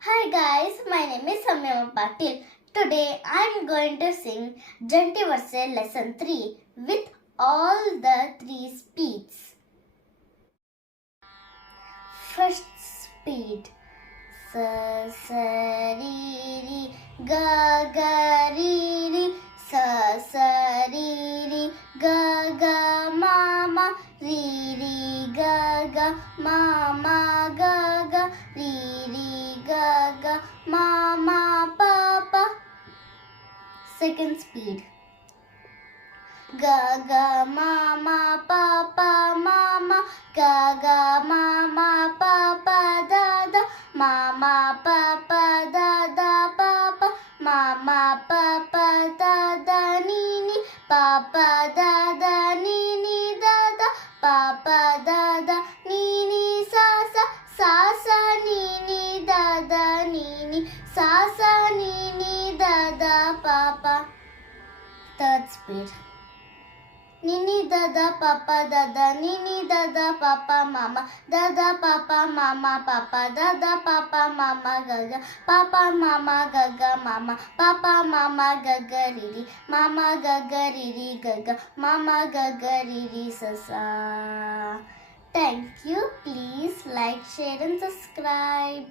Hi guys, my name is Samyama Patil. Today I am going to sing Janti Varse Lesson 3 with all the three speeds. First speed. Sa sa ri ri ga ga ri ri sa sa ri ri ga ga ma ma ri ri ga ga ma ma ga ga ri ri ga ga ma ma pa pa. Second speed. Ga ga ma ma pa pa ma ma ga ga ma ma pa pa da da ma ma pa pa da da pa pa ma ma pa pa da da ni ni pa pa da da ni ni da da pa pa da da ni ni sa sa sa sa ni ni da da ni ni sa sa ni ni da da pa pa. Third speed. Nini dada papa dada nini dada papa mama dada papa mama papa dada papa mama gaga papa mama gaga mama papa mama gaga riri mama gaga riri gaga mama gaga riri sasa. Thank you. Please like, share and subscribe.